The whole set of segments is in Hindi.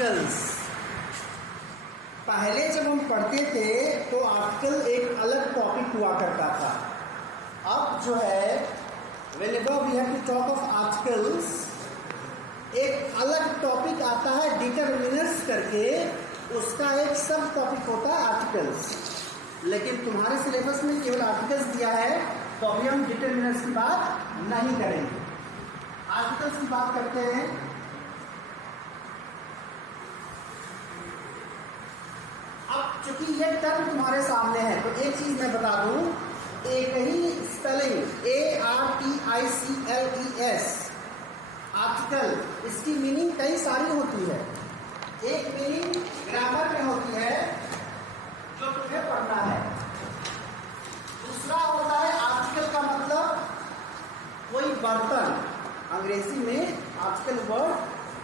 आर्टिकल्स। पहले जब हम पढ़ते थे तो आर्टिकल एक अलग टॉपिक हुआ करता था। अब जो है whenever we have to talk of articles, एक अलग टॉपिक आता है डिटरमिनर्स करके, उसका एक सब टॉपिक होता है आर्टिकल्स। लेकिन तुम्हारे सिलेबस में केवल आर्टिकल्स दिया है, तो अभी हम डिटरमिनर्स की बात नहीं करेंगे, आर्टिकल्स की बात करते हैं। अब चूंकि ये टर्म तुम्हारे सामने है तो एक चीज मैं बता दूं, एक ही स्पेलिंग ARTICLES आर्टिकल, इसकी मीनिंग कई सारी होती है। एक मीनिंग ग्रामर में होती है जो तुम्हें पढ़ना है, दूसरा होता है आर्टिकल का मतलब कोई बर्तन, अंग्रेजी में आर्टिकल वर्ड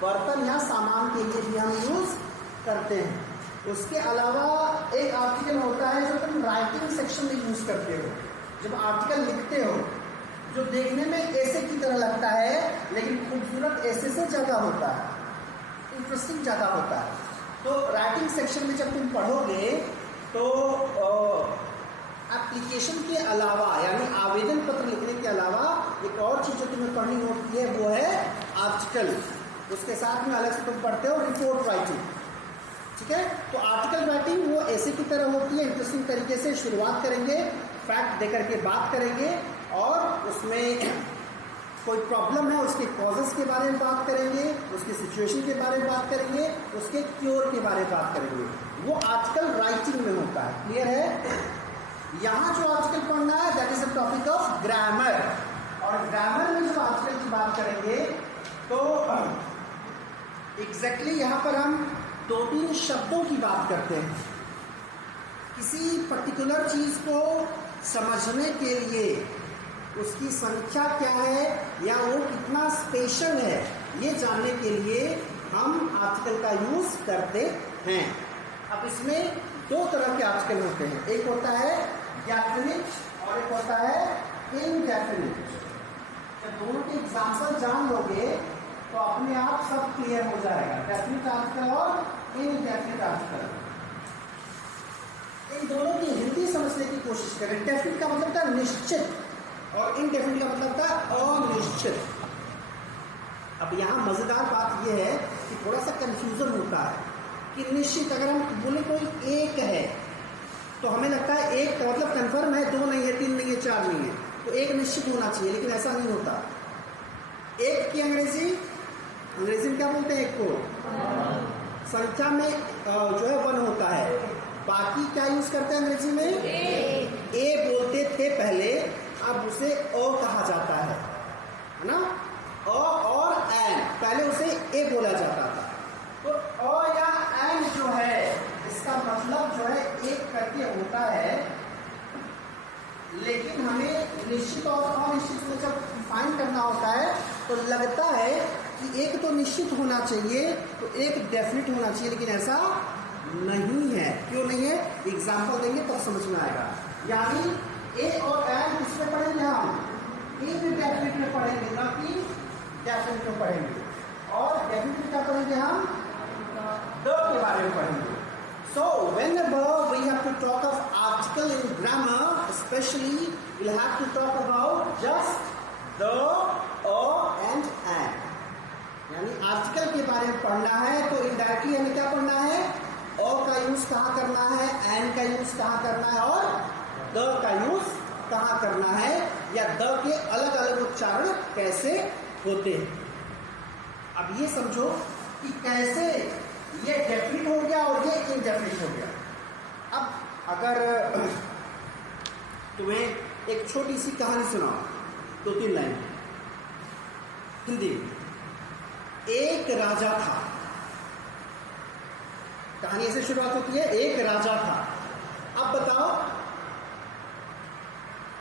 बर्तन या सामान के लिए भी हम यूज करते हैं। उसके अलावा एक आर्टिकल होता है जो तुम राइटिंग सेक्शन में यूज करते हो, जब आर्टिकल लिखते हो, जो देखने में ऐसे की तरह लगता है लेकिन खूबसूरत ऐसे से ज्यादा होता है, इंटरेस्टिंग ज्यादा होता है। तो राइटिंग सेक्शन में जब तुम पढ़ोगे तो एप्लीकेशन के अलावा यानी आवेदन पत्र लिखने के अलावा एक और चीज जो तुम्हें पढ़नी होती है वो है आर्टिकल। उसके साथ में अलग से तुम पढ़ते हो रिपोर्ट राइटिंग, ठीक है। तो आर्टिकल राइटिंग वो ऐसे की तरह होती है, इंटरेस्टिंग तरीके से शुरुआत करेंगे, फैक्ट देकर के बात करेंगे और उसमें कोई प्रॉब्लम है उसके कॉजेस के बारे में बात करेंगे, उसके सिचुएशन के बारे में बात करेंगे, उसके क्योर के बारे में बात करेंगे। वो आर्टिकल राइटिंग में होता है, क्लियर है। यहाँ जो आर्टिकल पढ़ना है that is a topic of grammar, और ग्रामर में जो आर्टिकल की बात करेंगे तो एग्जैक्टली यहाँ पर हम 2-3 शब्दों की बात करते हैं। किसी पर्टिकुलर चीज को समझने के लिए उसकी संख्या क्या है या वो कितना स्पेशल है, ये जानने के लिए हम आर्टिकल का यूज करते हैं। अब इसमें 2 तरह के आर्टिकल होते हैं, एक होता है डेफिनिट और एक होता है इनडेफिनिट। जब दोनों के एग्जाम्पल जान लोगे तो अपने आप सब क्लियर हो जाएगा, डेफिनिट आर्टिकल और इनडेफिनिट आर्टिकल। इन दोनों की हिंदी समझने की कोशिश करें। डेफिनिट का मतलब था निश्चित और इनडेफिनिट का मतलब था अनिश्चित। अब यहाँ मजेदार बात यह है कि थोड़ा सा कंफ्यूजन होता है कि निश्चित अगर हम बोले कोई एक है तो हमें लगता है एक का मतलब कंफर्म है, 2 नहीं है, 3 नहीं है, 4 नहीं है, तो एक निश्चित होना चाहिए, लेकिन ऐसा नहीं होता। एक की अंग्रेजी में क्या बोलते हैं, एक को संख्या में जो है 1 होता है, बाकी क्या यूज करते हैं अंग्रेजी में, ए बोलते थे पहले, अब उसे ओ कहा जाता है ना, ओ और एन, पहले उसे ए बोला जाता था। तो ओ या एन जो है इसका मतलब जो है एक करके होता है, लेकिन हमें निश्चित और अनिश्चित में जब डिफाइन करना होता है तो लगता है कि एक तो निश्चित होना चाहिए तो एक डेफिनिट होना चाहिए, लेकिन ऐसा नहीं है। क्यों नहीं है, एग्जाम्पल देंगे तब समझ में आएगा। यानी ए और एन किसमें पढ़ेंगे, हम इनडेफिनिट में पढ़ेंगे, ना कि डेफिनिट में पढ़ेंगे। और डेफिनिट में क्या पढ़ेंगे, हम द के बारे में पढ़ेंगे। So whenever we have to talk of article in grammar, especially we'll have to talk about just the, a and an। यानी आर्टिकल के बारे में पढ़ना है तो इनडायरेक्टली हमें क्या पढ़ना है, ओ का यूज कहाँ करना है, एन का यूज कहाँ करना है और द का यूज कहाँ करना है, या द के अलग अलग उच्चारण कैसे होते हैं। अब ये समझो कि कैसे ये डेफिनिट हो गया और ये इनडेफिनिट हो गया। अब अगर तुम्हें एक छोटी सी कहानी सुनाओ, 2-3 लाइन हिंदी। एक राजा था, कहानी ऐसे शुरुआत होती है, एक राजा था। अब बताओ,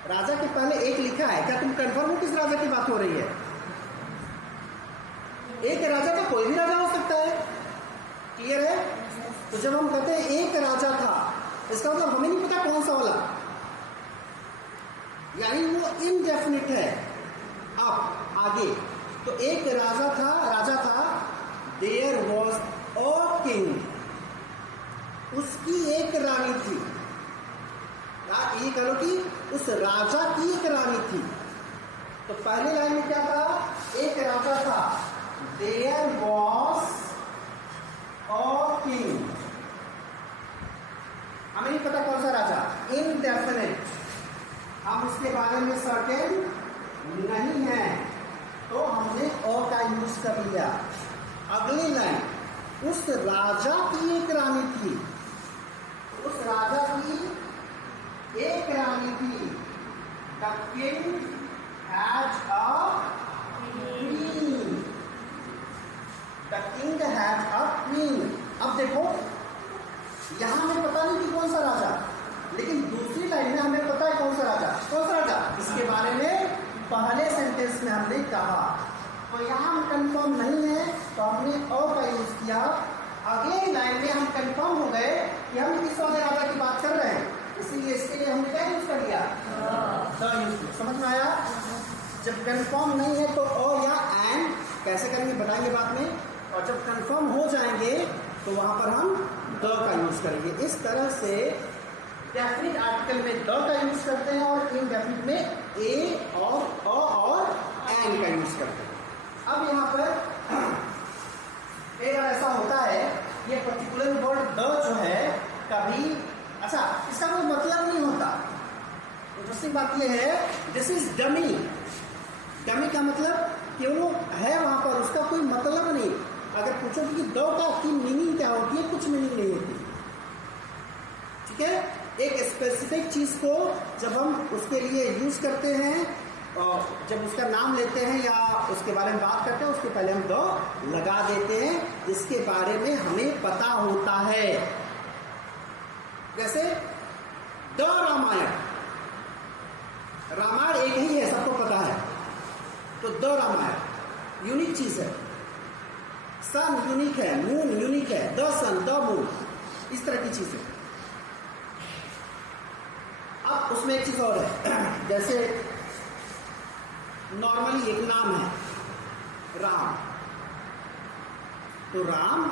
राजा के पहले एक लिखा है, क्या तुम कंफर्म हो किस राजा की बात हो रही है? एक राजा था, कोई भी राजा हो सकता है, क्लियर है। तो जब हम कहते हैं एक राजा था, इसका मतलब हमें नहीं पता कौन सा वाला, यानी वो इनडेफिनिट है। अब आगे तो एक राजा था, देयर वॉज ओ किंग, उसकी एक रानी थी, ये कहो कि उस राजा की एक रानी थी। तो पहली लाइन में क्या था, एक राजा था, देयर वॉज अ किंग। हमें नहीं पता कौन सा राजा, इनडेफिनेट, हम उसके बारे में सर्टेन नहीं है, तो हमने अ का यूज कर लिया। अगली लाइन, उस राजा की एक रानी थी, उस राजा की एक रानी थी। The king has a queen, the king has a queen. अब देखो यहां हमें पता नहीं कि कौन सा राजा, लेकिन दूसरी लाइन में हमें पता है कौन सा राजा। कौन सा राजा, इसके बारे में पहले सेंटेंस में हमने कहा। तो यहां हम कंफर्म नहीं है, तो हमने अ का यूज किया। अगले लाइन में हम कंफर्म हो गए कि हम किस वाले राजा की बात कर रहे हैं, इसीलिए इसके लिए हमने क्या यूज कर लिया, द यूज किया। समझ में आया? जब कंफर्म नहीं है तो अ या एंड कैसे करेंगे बताएंगे बाद में, और जब कंफर्म हो जाएंगे तो वहां पर हम द का यूज करेंगे। इस तरह से डेफिनिट आर्टिकल में द का यूज करते हैं और इनडेफिनिट में ए और अ और एंड का यूज करते हैं। अब यहाँ पर एक बार ऐसा होता है, ये पर्टिकुलर वर्ड द जो है कभी, अच्छा इसका कोई मतलब नहीं होता। इंटरेस्टिंग बात ये है, दिस इज डमी। डमी का मतलब केवल है वहां पर, उसका कोई मतलब नहीं। अगर पूछो कि द की मीनिंग क्या होती है, कुछ मीनिंग नहीं होती। ठीक है, एक स्पेसिफिक चीज को जब हम उसके लिए यूज करते हैं और जब उसका नाम लेते हैं या उसके बारे में बात करते हैं, उसके पहले हम द लगा देते हैं, जिसके बारे में हमें पता होता है। जैसे द रामायण, रामायण एक ही है, सबको पता है, तो द रामायण यूनिक चीज है। सन यूनिक है, मून यूनिक है, द सन, द मून, इस तरह की चीज है। अब उसमें एक चीज और है, जैसे नॉर्मली एक नाम है राम, तो राम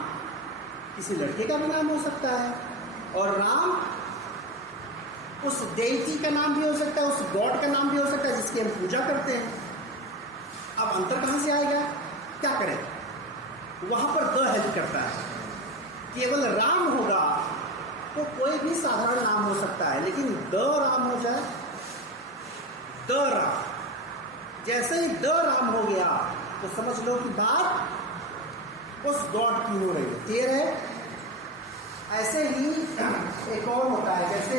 किसी लड़के का भी नाम हो सकता है, और राम उस देवती का नाम भी हो सकता है, उस गॉड का नाम भी हो सकता है जिसकी हम पूजा करते हैं। अब अंतर कहां से आएगा, क्या करें, वहां पर द हेल्प करता है। केवल राम होगा तो कोई भी साधारण नाम हो सकता है, लेकिन द राम हो जाए, द राम, जैसे ही द राम हो गया तो समझ लो कि बात उस गॉड की हो रही है। क्लियर है? ऐसे ही एक और होता है, जैसे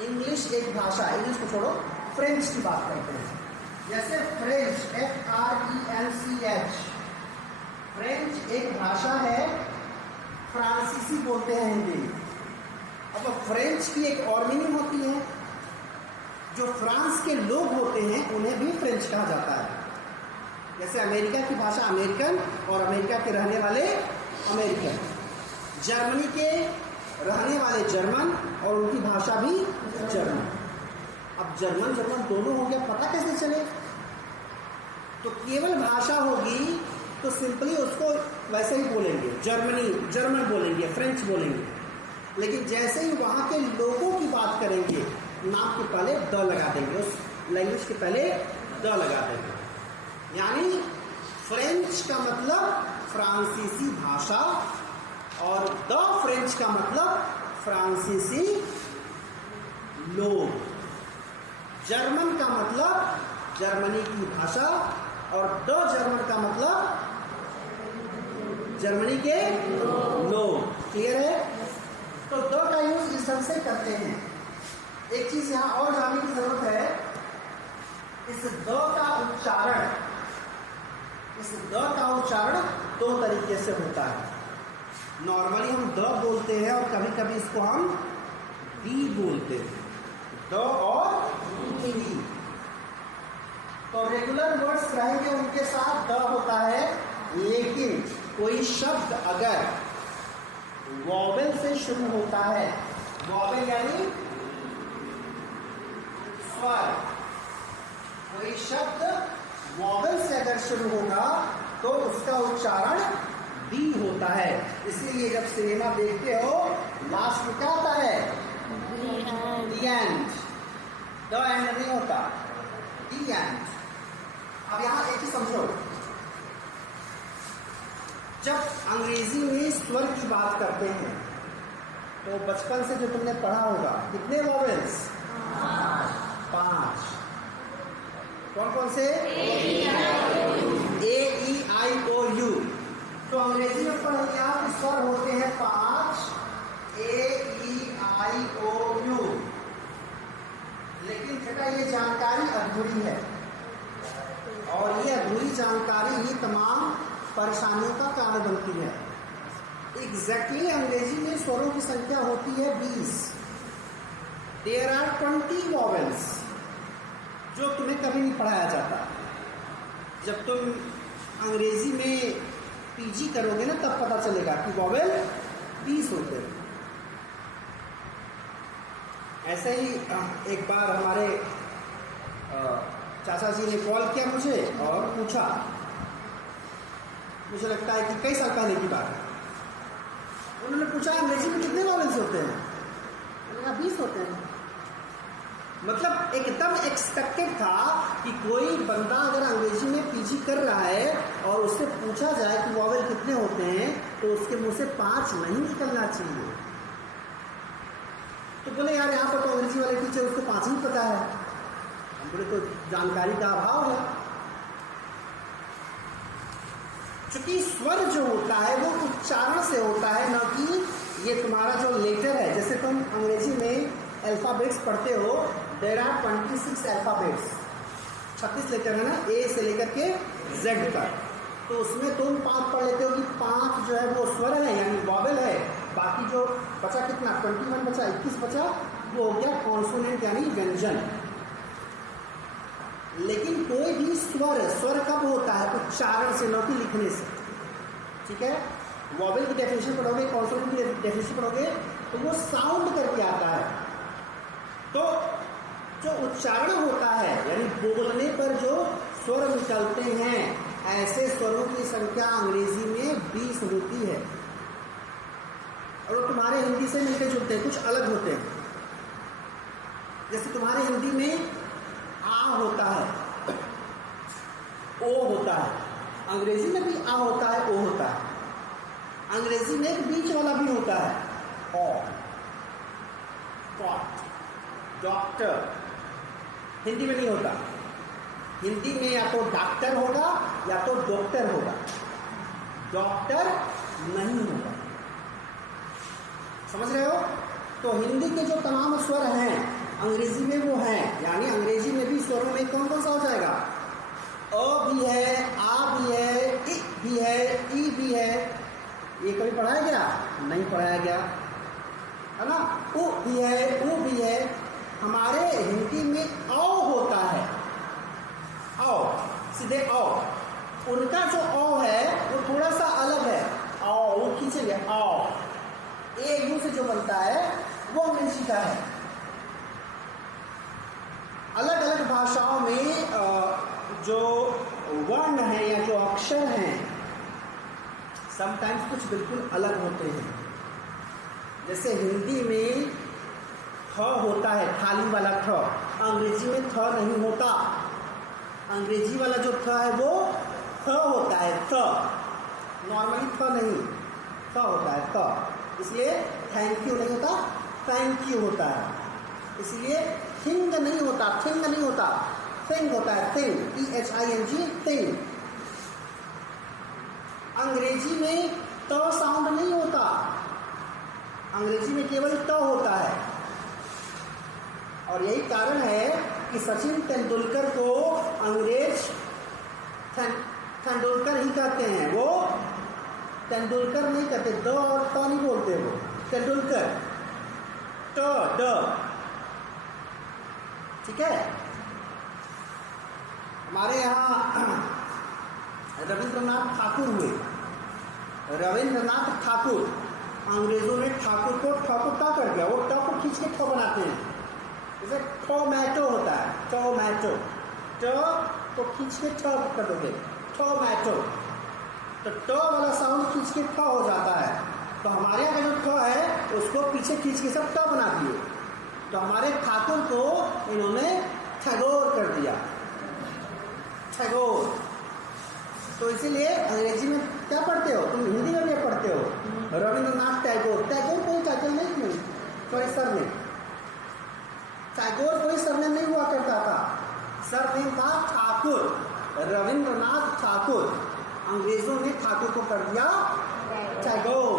इंग्लिश एक भाषा, इंग्लिश को छोड़ो, फ्रेंच की बात करते हैं। जैसे फ्रेंच, FRENCH, फ्रेंच एक भाषा है, फ्रांसीसी बोलते हैं हिंदी। अब फ्रेंच की एक और मीनिंग होती है, जो फ्रांस के लोग होते हैं उन्हें भी फ्रेंच कहा जाता है। जैसे अमेरिका की भाषा अमेरिकन, और अमेरिका के रहने वाले अमेरिकन, जर्मनी के रहने वाले जर्मन, और उनकी भाषा भी जर्मन। अब जर्मन जर्मन दोनों हो गया, पता कैसे चले? तो केवल भाषा होगी तो सिंपली उसको वैसे ही बोलेंगे, जर्मन बोलेंगे, फ्रेंच बोलेंगे। लेकिन जैसे ही वहां के लोगों की बात करेंगे, नाम के पहले द लगा देंगे, उस लैंग्वेज के पहले द लगा देंगे। यानी फ्रेंच का मतलब फ्रांसीसी भाषा, और द फ्रेंच का मतलब फ्रांसीसी लोग। जर्मन का मतलब जर्मनी की भाषा, और द जर्मन का मतलब जर्मनी के लोग। क्लियर है? तो द का यूज इस ढंग से करते हैं। एक चीज यहां और जानने की जरूरत है, इस द का उच्चारण दो तरीके से होता है। नॉर्मली हम द बोलते हैं, और कभी कभी इसको हम डी बोलते हैं, द और डी। तो रेगुलर वर्ड्स रहेंगे उनके साथ द होता है, लेकिन कोई शब्द अगर वॉवेल से शुरू होता है, वॉवेल यानी स्वर, कोई शब्द वॉवेल से अगर शुरू होगा तो उसका उच्चारण दी होता है। होता है। इसीलिए जब सिनेमा देखते हो लास्ट में क्या होता है? The end. The end नहीं होता, The end. अब यहाँ एक ही समझो, जब अंग्रेजी में स्वर की बात करते हैं तो बचपन से जो तुमने पढ़ा होगा, कितने वॉवेल्स? 5। कौन कौन से? A, E, I, O, U। तो अंग्रेजी में पढ़ लिया कि स्वर होते हैं 5, A, E, I, O, U। लेकिन बेटा ये जानकारी अधूरी है, और ये अधूरी जानकारी ही तमाम परेशानियों का कारण बनती है। एग्जैक्टली अंग्रेजी में स्वरों की संख्या होती है 20। देयर आर 20 वॉवेल्स, जो तुम्हें कभी नहीं पढ़ाया जाता। जब तुम अंग्रेजी में पीजी करोगे ना, तब पता चलेगा कि वॉवेल 20 होते हैं। ऐसे ही एक बार हमारे चाचा जी ने कॉल किया मुझे और पूछा, मुझे लगता है कि कई साल पहले की बात है। उन्होंने पूछा अंग्रेजी में कितने वॉवेल्स होते हैं? मैंने कहा 20 होते हैं। मतलब एकदम एक्सपेक्टेड था कि कोई बंदा अगर अंग्रेजी में पीजी कर रहा है और उससे पूछा जाए कि वॉवेल कितने होते हैं, तो उसके मुंह से 5 नहीं निकलना चाहिए। तो बोले यार यहाँ पर तो अंग्रेजी वाले टीचर उसको 5 ही पता है। हम बोले तो जानकारी का अभाव है। क्योंकि स्वर जो होता है वो उच्चारण से होता है, न कि ये तुम्हारा जो लेटर है। जैसे तुम अंग्रेजी में अल्फाबेट्स पढ़ते हो, देयर आर 26 अल्फाबेट्स, 36 लेटर है ना, ए से लेकर के जेड तक। तो उसमें तुम 5 पढ़ लेते हो कि 5 जो है वो स्वर है यानी वॉवेल है। बाकी जो बचा कितना, 21 बचा, 21 बचा, वो हो गया कॉन्सोनेंट यानी व्यंजन। लेकिन कोई भी स्वर कब होता है? उच्चारण से, न कि लिखने से। ठीक है, वॉवेल की डेफिनेशन पढ़ोगे, कॉन्सोनेंट की डेफिनेशन पढ़ोगे तो वो साउंड करके आता है। तो जो उच्चारण होता है यानी बोलने पर जो स्वर निकलते हैं, ऐसे स्वरों की संख्या अंग्रेजी में 20 होती है। और वो तुम्हारे हिंदी से मिलते जुलते हैं, कुछ अलग होते हैं। जैसे तुम्हारे हिंदी में आ होता है, ओ होता है, अंग्रेजी में भी आ होता है, ओ होता है। अंग्रेजी में एक बीच वाला भी होता है, ओ, पॉट, डॉक्टर। हिंदी में नहीं होता। हिंदी में या तो डॉक्टर होगा या तो डॉक्टर होगा, डॉक्टर नहीं होगा। समझ रहे हो? तो हिंदी के जो तमाम स्वर हैं अंग्रेजी में वो हैं, यानी अंग्रेजी में भी स्वरों में कौन कौन सा हो जाएगा? अ भी है, आ भी है, इ भी है, ई भी है। ये कभी पढ़ाया गया? नहीं पढ़ाया गया, है ना। उ भी है, उ भी है। हमारे हिंदी में औ होता है, औ, सीधे औ। उनका जो औ है वो थोड़ा सा अलग है, औ, वो खींचेंगे औ। ए यू से जो बनता है वो अंग्रेजी का है। अलग अलग भाषाओं में जो वर्ण है या जो अक्षर हैं समटाइम्स कुछ बिल्कुल अलग होते हैं। जैसे हिंदी में थ होता है, थाली वाला थ, अंग्रेजी में थ नहीं होता। अंग्रेजी वाला जो थ है वो थ होता है, थ, नॉर्मली थ नहीं, थ होता है, थ। इसलिए थैंक यू नहीं होता, थैंक यू होता है। इसलिए थिंग नहीं होता, थिंग नहीं होता, थिंग होता है, थिंग, THING, थिंग। अंग्रेजी में त साउंड नहीं होता, अंग्रेजी में केवल त होता है। और यही कारण है कि सचिन तेंदुलकर को अंग्रेज तेंदुलकर ही कहते हैं, वो तेंदुलकर नहीं कहते, द और त नहीं बोलते, वो तेंदुलकर, ट, ड। ठीक है। हमारे यहाँ रविंद्रनाथ ठाकुर हुए, रविंद्रनाथ ठाकुर, अंग्रेजों ने ठाकुर को ठाकुर क्या कर दिया, वो ट को खींच के ठ बनाते हैं। जैसे टोमेटो होता है, टोमेटो, ट को खींच के ठ कर दोगे, टोमेटो। ट तो ट वाला साउंड खींच के ठ हो जाता है। तो हमारे यहाँ का जो ठ है उसको पीछे खींच के सब ट बना दिए। तो हमारे ठाकुर को इन्होंने टैगोर कर दिया, टैगोर। तो इसीलिए अंग्रेजी में क्या पढ़ते हो तुम, हिंदी में भी पढ़ते हो रविंद्रनाथ टैगोर। टैगोर कोई टाइटल नहीं, सॉरी सरनेम, टैगोर कोई सरनेम नहीं हुआ करता था, सरनेम था ठाकुर, रविंद्रनाथ ठाकुर। अंग्रेजों ने ठाकुर को कर दिया टैगोर।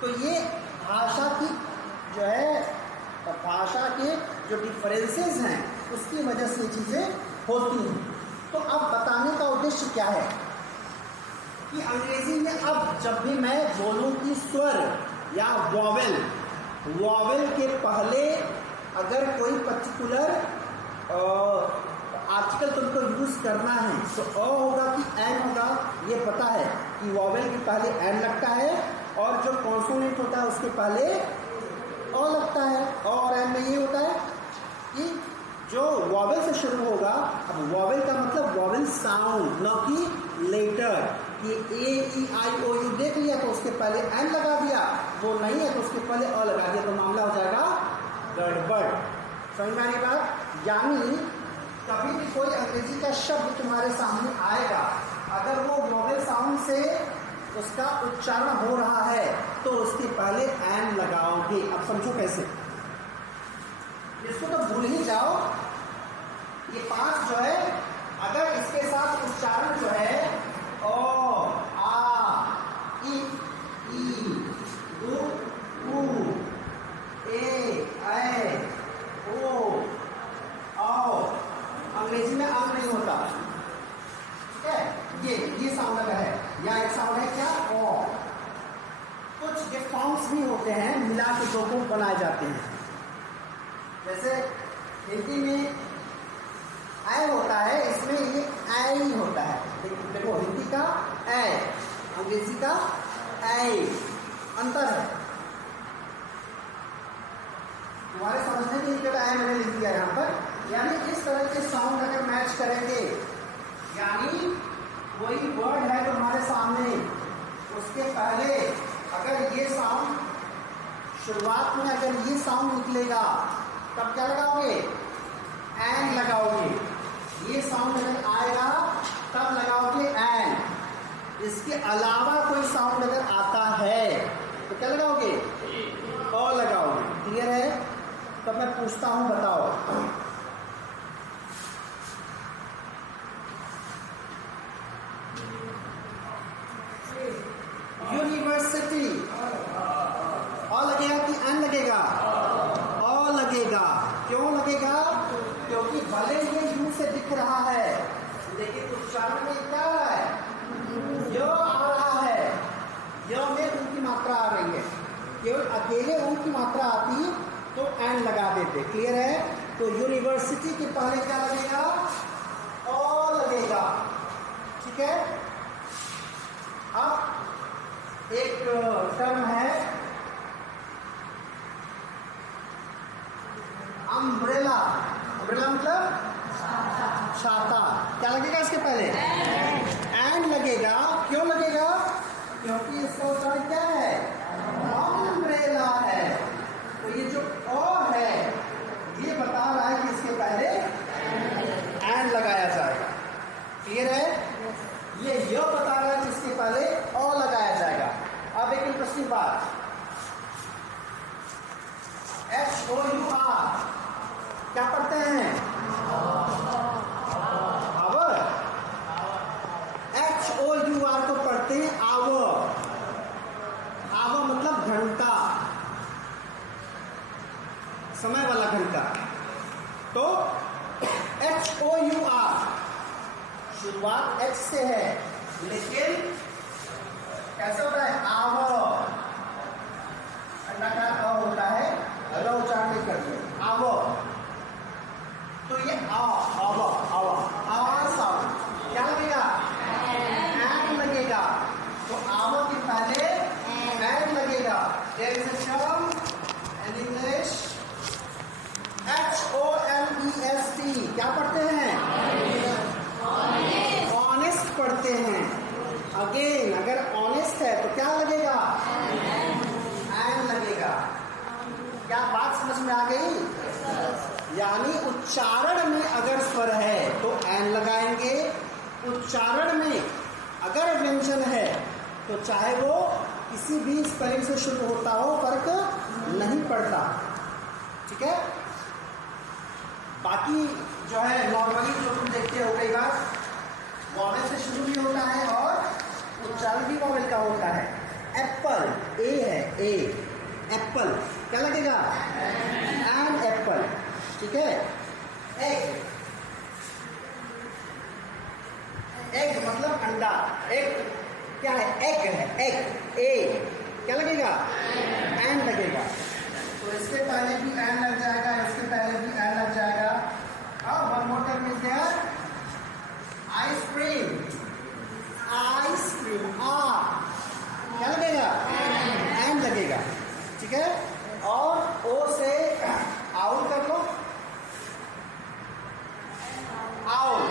तो ये भाषा की जो है, भाषा के जो डिफरेंसेस हैं उसकी वजह से ये चीजें होती हैं। तो अब बताने का उद्देश्य क्या है कि अंग्रेजी में अब जब भी मैं बोलूं कि स्वर या वॉवेल, वॉवेल के पहले अगर कोई पर्टिकुलर आर्टिकल तुमको यूज करना है तो अ होगा कि एन होगा, ये पता है कि वॉवेल के पहले एन लगता है और जो कॉन्सोनेंट होता है उसके पहले अ लगता है। और एन में ये होता है कि जो वॉवेल से शुरू होगा, अब वॉवेल का मतलब वॉवेल साउंड, न कि लेटर, कि ए ई आई ओ यू देख लिया तो उसके पहले एन लगा दिया, वो नहीं है तो उसके पहले अ लगा दिया, तो मामला हो जाएगा गड़बड़। समझ में आ रही बात? यानी कभी भी कोई अंग्रेजी का शब्द तुम्हारे सामने आएगा, अगर वो वॉवेल साउंड से उसका उच्चारण हो रहा है तो उसके पहले एन लगाओगे। अब समझो कैसे, इसको तो भूल ही जाओ। ये 5 जो है, अगर इसके साथ उच्चारण जो है ओ आ ई उ ए ऐ ओ औ, अंग्रेजी में आम नहीं होता, ठीक है? ये साउंड अगर है, या एक साउंड है क्या ओ, कुछ डिफॉर्म्स भी होते हैं, मिला के दो को बनाए जाते हैं। जैसे हिंदी में ऐ होता है, इसमें ये ऐ ही होता है। देखो हिंदी का ऐ, अंग्रेजी का ऐ, अंतर है। तुम्हारे समझने के लिए ऐ मैंने लिख दिया यहाँ पर। यानी इस तरह के साउंड अगर मैच करेंगे, यानी कोई वर्ड है तुम्हारे सामने, उसके पहले अगर ये साउंड, शुरुआत में अगर ये साउंड निकलेगा तब क्या लगाओगे? एन लगाओगे। ये साउंड अगर आएगा तब लगाओगे एन। इसके अलावा कोई साउंड अगर आता है तो क्या लगाओगे? अ लगाओगे। क्लियर है? तब मैं पूछता हूं, बताओ यूनिवर्सिटी अ लगेगा कि एन लगेगा? अ लगेगा। क्यों लगेगा? क्योंकि भले ये यू से दिख रहा है लेकिन उच्चारण में क्या आ रहा है? य आ रहा है। य में ऊ की मात्रा आ रही है। केवल अकेले ऊ की मात्रा आती तो एन लगा देते। क्लियर है? तो यूनिवर्सिटी के पहले क्या लगेगा? अ लगेगा। ठीक है? अब एक टर्म है अम्ब्रेला। अम्ब्रेला मतलब छाता। क्या लगेगा इसके पहले? एन लगेगा। क्यों लगेगा? क्योंकि इसका उच्चारण क्या है? अम्ब्रेला है। तो ये जो अ है ये बता रहा है कि इसके पहले एन लगाया जाएगा। क्लियर है? ये बता रहा है कि इसके पहले अ लगाया जाएगा। अब एक इंटरेस्टिंग बात, HOUR क्या पढ़ते हैं? आवर। HOUR को पढ़ते हैं आवर। आवर मतलब घंटा, समय वाला घंटा। तो HOUR शुरुआत H से है लेकिन कैसे होता है? आवर। अंडाकार अ होता है, अगर उच्चारण नहीं करते आवर। तो ये आवर साउंड क्या लगेगा? एन लगेगा। तो आवर के पहले एन लगेगा। There is a term in English HONEST। क्या पढ़ते हैं? ऑनेस्ट पढ़ते हैं। यानी उच्चारण में अगर स्वर है तो एन लगाएंगे, उच्चारण में अगर व्यंजन है तो चाहे वो किसी भी स्पेलिंग से शुरू होता हो फर्क नहीं पड़ता। ठीक है, बाकी जो है नॉर्मली जो तुम देखते हो कई बार वॉवेल से शुरू भी होता है और उच्चारण भी वॉवेल का होता है। एप्पल ए है, ए एप्पल क्या लगेगा? An apple. ठीक है, एग, एग मतलब अंडा, एग क्या है? एग है, एग ए क्या लगेगा? एन लगेगा। तो इसके पहले भी एन लग जाएगा, इसके पहले भी एन लग जाएगा। अब one more time is there, ice cream, ice cream आ क्या लगेगा? एन लगेगा। ठीक है, और ओ से आउल कर लो, आउल,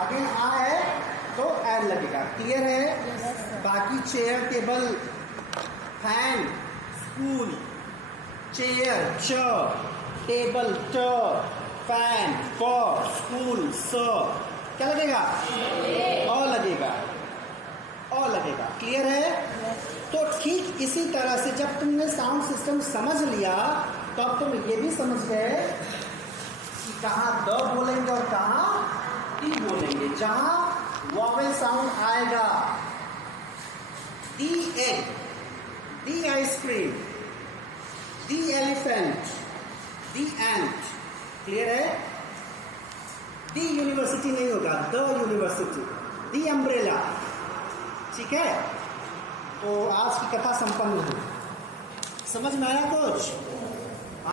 अगेन आ है तो एन लगेगा। क्लियर है? बाकी chair, table, fan, school, chair च, टेबल ट, फैन फ, स्कूल स क्या लगेगा? अ लगेगा, अ लगेगा। क्लियर है? तो ठीक इसी तरह से जब तुमने साउंड सिस्टम समझ लिया तो अब तुम ये भी समझ गए कि कहाँ द बोलेंगे और कहाँ टी बोलेंगे। जहां वॉवेल साउंड आएगा, the egg, the ice cream, the elephant, the ant. Clear है? दी यूनिवर्सिटी नहीं होगा, द यूनिवर्सिटी, दी अम्ब्रेला। ठीक है, तो आज की कथा संपन्न हुई। समझ में आया कुछ?